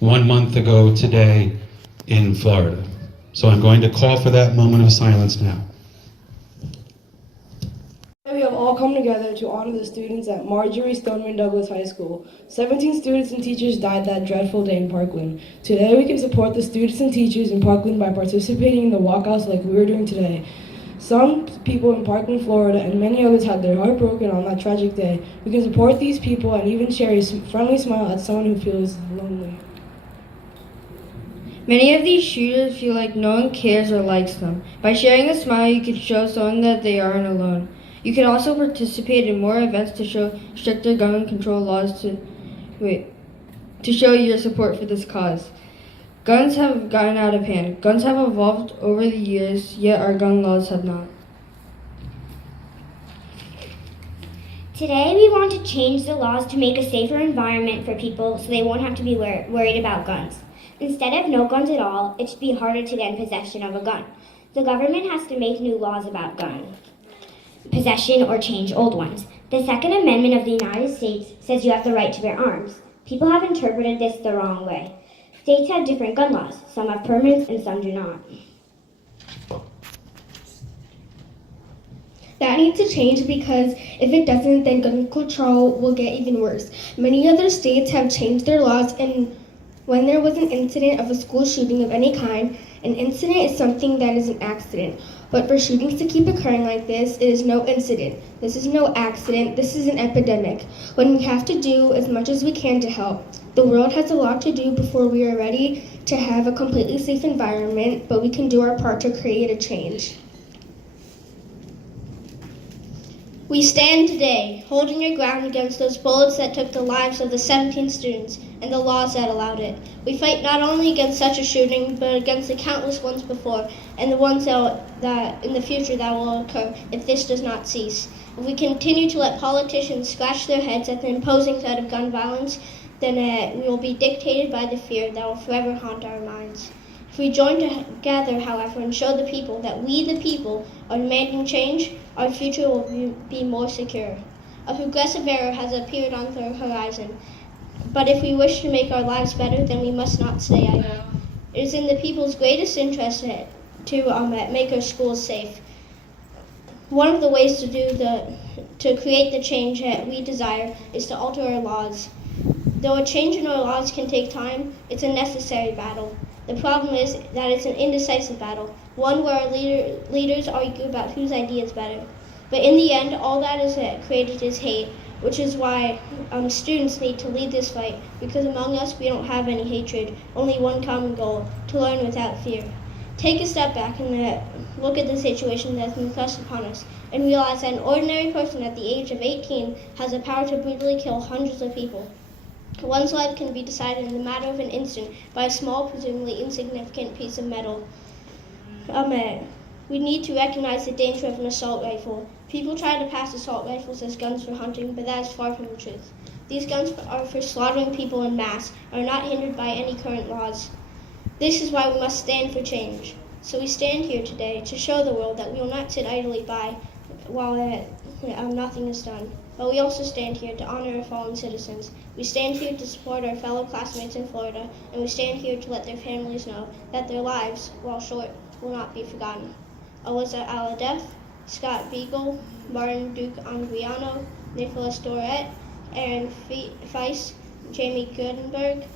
1 month ago today in Florida. So I'm going to call for that moment of silence now. We have all come together to honor the students at Marjorie Stoneman Douglas High School. 17 students and teachers died that dreadful day in Parkland. Today we can support the students and teachers in Parkland by participating in the walkouts like we are doing today. Some people in Parkland, Florida, and many others had their heart broken on that tragic day. We can support these people and even share a friendly smile at someone who feels lonely. Many of these shooters feel like no one cares or likes them. By sharing a smile, you can show someone that they aren't alone. You can also participate in more events to show stricter gun control laws to show your support for this cause. Guns have gotten out of hand. Guns have evolved over the years, yet our gun laws have not. Today we want to change the laws to make a safer environment for people so they won't have to be worried about guns. Instead of no guns at all, it should be harder to get in possession of a gun. The government has to make new laws about gun possession or change old ones. The Second Amendment of the United States says you have the right to bear arms. People have interpreted this the wrong way. States have different gun laws. Some have permits and some do not. That needs to change because if it doesn't, then gun control will get even worse. Many other states have changed their laws, and when there was an incident of a school shooting of any kind, an incident is something that is an accident. But for shootings to keep occurring like this, it is no incident. This is no accident. This is an epidemic. When we have to do as much as we can to help. The world has a lot to do before we are ready to have a completely safe environment, but we can do our part to create a change. We stand today, holding our ground against those bullets that took the lives of the 17 students and the laws that allowed it. We fight not only against such a shooting, but against the countless ones before and the ones that in the future that will occur if this does not cease. If we continue to let politicians scratch their heads at the imposing threat of gun violence, then we will be dictated by the fear that will forever haunt our minds. If we join together, however, and show the people that we, the people, are demanding change, our future will be more secure. A progressive era has appeared on the horizon, but if we wish to make our lives better, then we must not stay idle. It is in the people's greatest interest to make our schools safe. One of the ways to create the change that we desire is to alter our laws. Though a change in our laws can take time, it's a necessary battle. The problem is that it's an indecisive battle, one where our leaders argue about whose idea is better. But in the end, all that is created is hate, which is why students need to lead this fight, because among us we don't have any hatred, only one common goal, to learn without fear. Take a step back and look at the situation that has been thrust upon us, and realize that an ordinary person at the age of 18 has the power to brutally kill hundreds of people. One's life can be decided in the matter of an instant by a small, presumably insignificant piece of metal. We need to recognize the danger of an assault rifle. People try to pass assault rifles as guns for hunting, but that is far from the truth. These guns are for slaughtering people in mass, and are not hindered by any current laws. This is why we must stand for change. So we stand here today to show the world that we will not sit idly by while nothing is done. But we also stand here to honor our fallen citizens. We stand here to support our fellow classmates in Florida, and we stand here to let their families know that their lives, while short, will not be forgotten. Alyssa Aladef, Scott Beagle, Martin Duke Anguiano, Nicholas Dorette, Aaron Feiss, Jamie Goodenberg,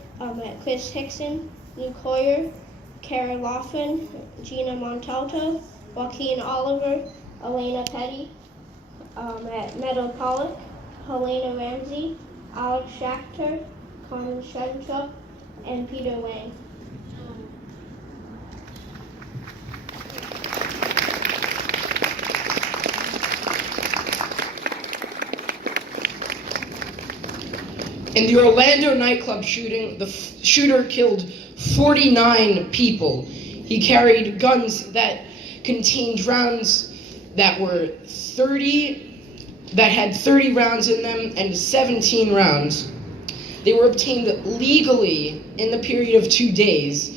Chris Hickson, Luke Hoyer, Kara Laughlin, Gina Montalto, Joaquin Oliver, Elena Petty, Meadow Pollock, Helena Ramsey, Alex Schachter, Carmen Shedchuk, and Peter Wang. In the Orlando nightclub shooting, the shooter killed 49 people. He carried guns that contained rounds that had 30 rounds in them and 17 rounds. They were obtained legally in the period of 2 days.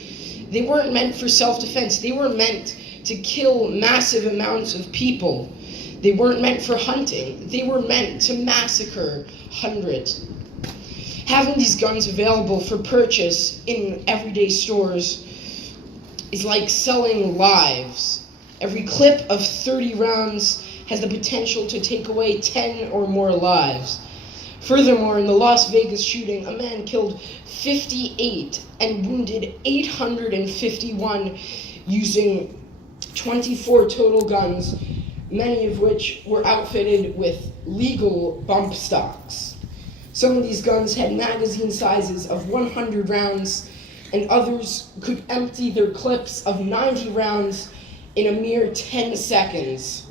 They weren't meant for self-defense. They were meant to kill massive amounts of people. They weren't meant for hunting. They were meant to massacre hundreds. Having these guns available for purchase in everyday stores is like selling lives. Every clip of 30 rounds has the potential to take away 10 or more lives. Furthermore, in the Las Vegas shooting, a man killed 58 and wounded 851 using 24 total guns, many of which were outfitted with legal bump stocks. Some of these guns had magazine sizes of 100 rounds, and others could empty their clips of 90 rounds in a mere 10 seconds.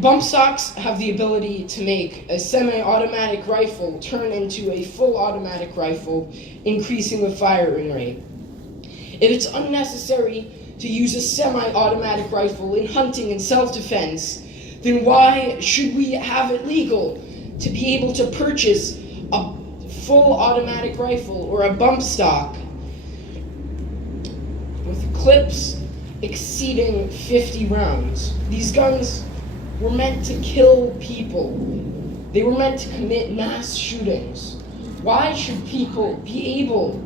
Bump stocks have the ability to make a semi-automatic rifle turn into a full automatic rifle, increasing the firing rate. If it's unnecessary to use a semi-automatic rifle in hunting and self-defense, then why should we have it legal to be able to purchase a full automatic rifle or a bump stock with clips exceeding 50 rounds? These guns were meant to kill people. They were meant to commit mass shootings. Why should people be able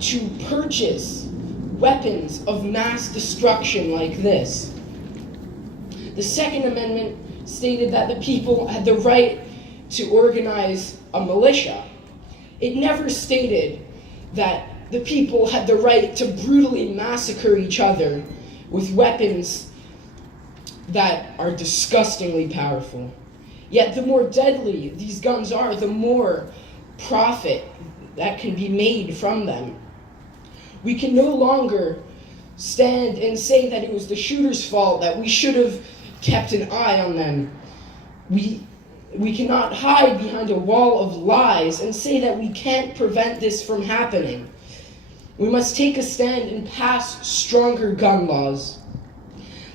to purchase weapons of mass destruction like this? The Second Amendment stated that the people had the right to organize a militia. It never stated that the people had the right to brutally massacre each other with weapons that are disgustingly powerful. Yet the more deadly these guns are, the more profit that can be made from them. We can no longer stand and say that it was the shooter's fault, that we should have kept an eye on them. We cannot hide behind a wall of lies and say that we can't prevent this from happening. We must take a stand and pass stronger gun laws.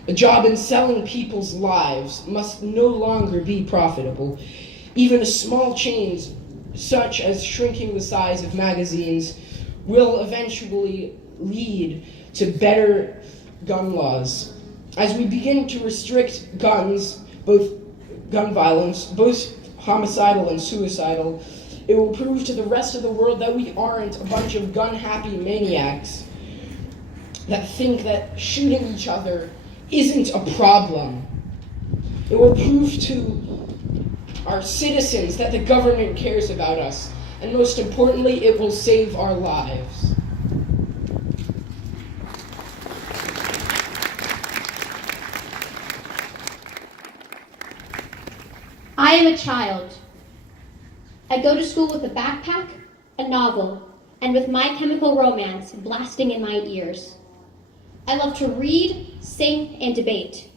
A job in selling people's lives must no longer be profitable. Even a small change, such as shrinking the size of magazines, will eventually lead to better gun laws. As we begin to restrict guns, both gun violence, both homicidal and suicidal, it will prove to the rest of the world that we aren't a bunch of gun-happy maniacs that think that shooting each other isn't a problem. It will prove to our citizens that the government cares about us, and most importantly, it will save our lives. I am a child. I go to school with a backpack, a novel, and with My Chemical Romance blasting in my ears. I love to read, sing, and debate.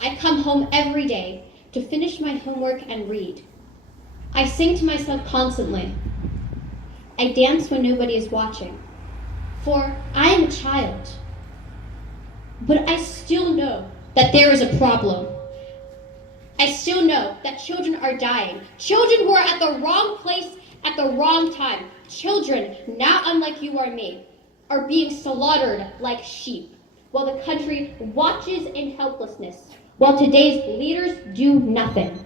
I come home every day to finish my homework and read. I sing to myself constantly. I dance when nobody is watching, for I am a child. But I still know that there is a problem. I still know that children are dying. Children who are at the wrong place at the wrong time. Children, not unlike you or me, are being slaughtered like sheep, while the country watches in helplessness, while today's leaders do nothing.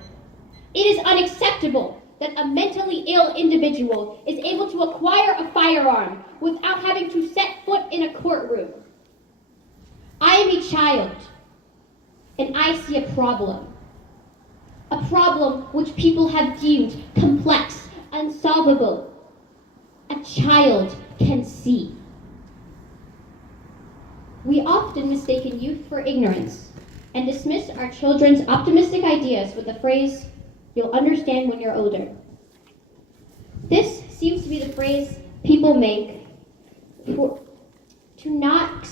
It is unacceptable that a mentally ill individual is able to acquire a firearm without having to set foot in a courtroom. I am a child, and I see a problem which people have deemed complex, unsolvable. A child can see. We often mistake youth for ignorance and dismiss our children's optimistic ideas with the phrase, "You'll understand when you're older." This seems to be the phrase people make to not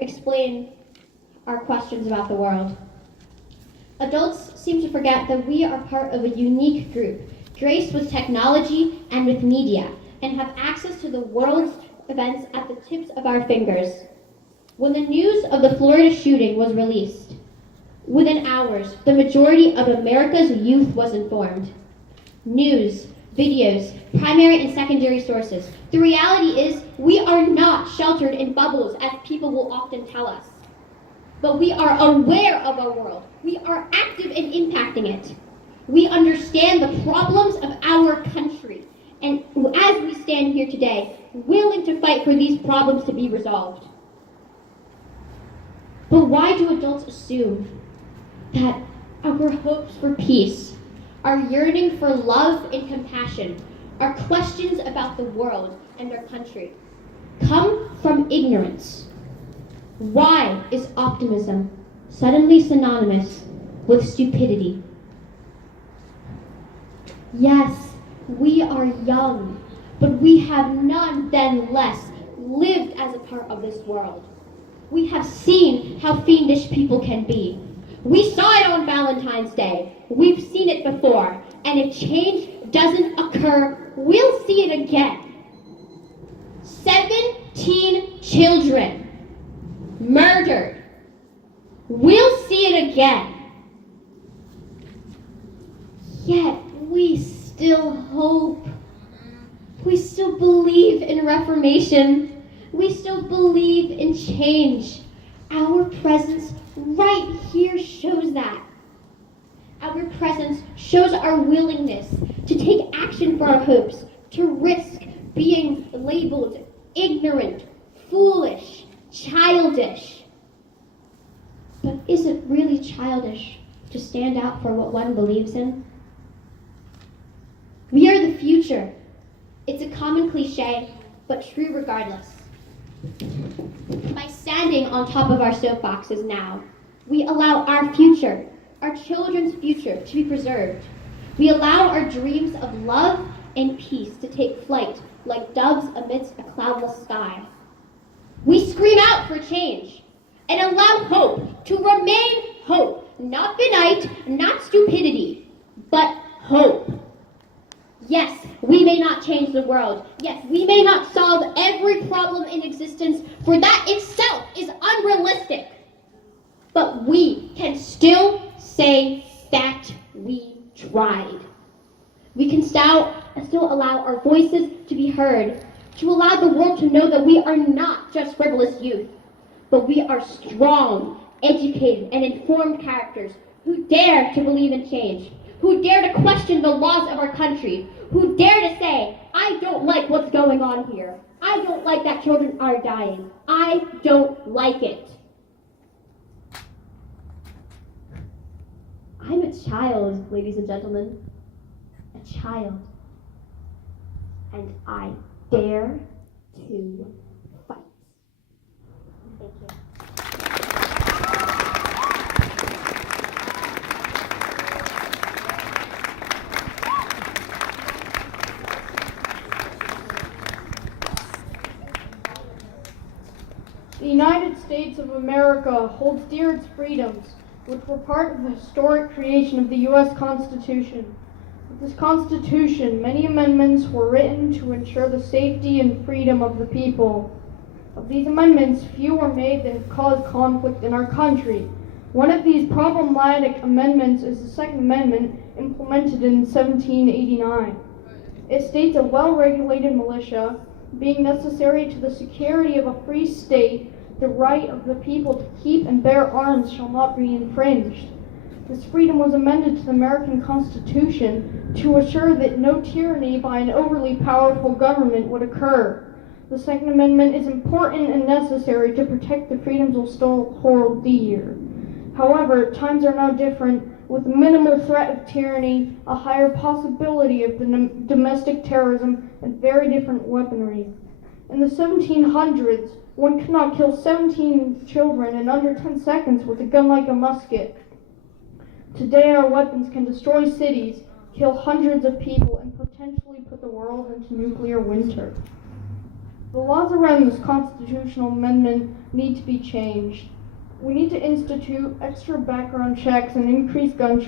explain our questions about the world. Adults seem to forget that we are part of a unique group, graced with technology and with media, and have access to the world's events at the tips of our fingers. When the news of the Florida shooting was released, within hours, the majority of America's youth was informed. News, videos, primary and secondary sources. The reality is we are not sheltered in bubbles, as people will often tell us. But we are aware of our world. We are active in impacting it. We understand the problems of our country. And as we stand here today, willing to fight for these problems to be resolved. But why do adults assume that our hopes for peace, our yearning for love and compassion, our questions about the world and our country come from ignorance? Why is optimism suddenly synonymous with stupidity? Yes, we are young, but we have none then less lived as a part of this world. We have seen how fiendish people can be. We saw it on Valentine's Day. We've seen it before. And if change doesn't occur, we'll see it again. 17 children murdered. We'll see it again. Yet we still hope. We still believe in reformation. We still believe in change. Our presence right here shows that. Our presence shows our willingness to take action for our hopes, to risk being labeled ignorant, foolish, childish. But is it really childish to stand out for what one believes in? We are the future. It's a common cliche, but true regardless. By standing on top of our soapboxes now, we allow our future, our children's future, to be preserved. We allow our dreams of love and peace to take flight like doves amidst a cloudless sky. We scream out for change and allow hope to remain hope, not benight, not stupidity, but hope. Yes, we may not change the world. Yes, we may not solve every problem in existence, for that itself is unrealistic. But we can still say that we tried. We can still allow our voices to be heard, to allow the world to know that we are not just frivolous youth, but we are strong, educated, and informed characters who dare to believe in change, who dare to question the laws of our country, who dare to say, I don't like what's going on here. I don't like that children are dying. I don't like it. I'm a child, ladies and gentlemen. A child. And I dare to fight. Thank you. The United States of America holds dear its freedoms, which were part of the historic creation of the U.S. Constitution. With this Constitution, many amendments were written to ensure the safety and freedom of the people. Of these amendments, few were made that have caused conflict in our country. One of these problematic amendments is the Second Amendment, implemented in 1789. It states a well-regulated militia, being necessary to the security of a free state, the right of the people to keep and bear arms shall not be infringed. This freedom was amended to the American Constitution to assure that no tyranny by an overly powerful government would occur. The Second Amendment is important and necessary to protect the freedoms we'll still hold dear. However, times are now different, with minimal threat of tyranny, a higher possibility of domestic terrorism, and very different weaponry. In the 1700s, one could not kill 17 children in under 10 seconds with a gun like a musket. Today, our weapons can destroy cities, kill hundreds of people, and potentially put the world into nuclear winter. The laws around this constitutional amendment need to be changed. We need to institute extra background checks and increase gun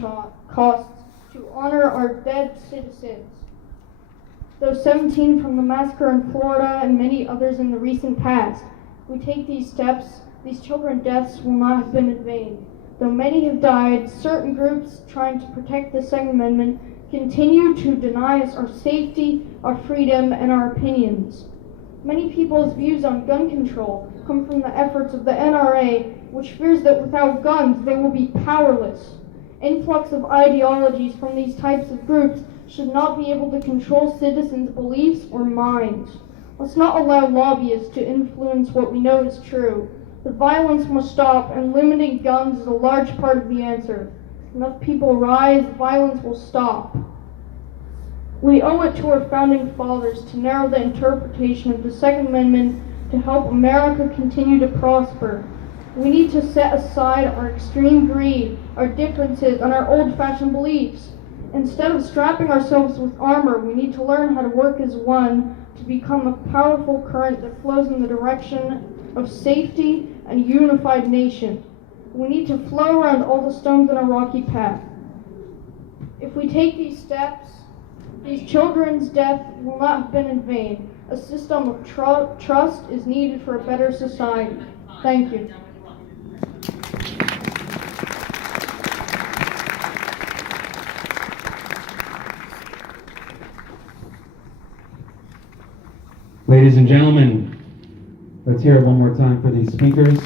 costs to honor our dead citizens. Those 17 from the massacre in Florida and many others in the recent past. If we take these steps, these children's deaths will not have been in vain. Though many have died, certain groups trying to protect the Second Amendment continue to deny us our safety, our freedom, and our opinions. Many people's views on gun control come from the efforts of the NRA, which fears that without guns they will be powerless. Influx of ideologies from these types of groups should not be able to control citizens' beliefs or minds. Let's not allow lobbyists to influence what we know is true. The violence must stop, and limiting guns is a large part of the answer. If enough people rise, violence will stop. We owe it to our founding fathers to narrow the interpretation of the Second Amendment to help America continue to prosper. We need to set aside our extreme greed, our differences, and our old-fashioned beliefs. Instead of strapping ourselves with armor, we need to learn how to work as one to become a powerful current that flows in the direction of safety and a unified nation. We need to flow around all the stones in our rocky path. If we take these steps, these children's death will not have been in vain. A system of trust is needed for a better society. Thank you. Ladies and gentlemen, let's hear it one more time for these speakers.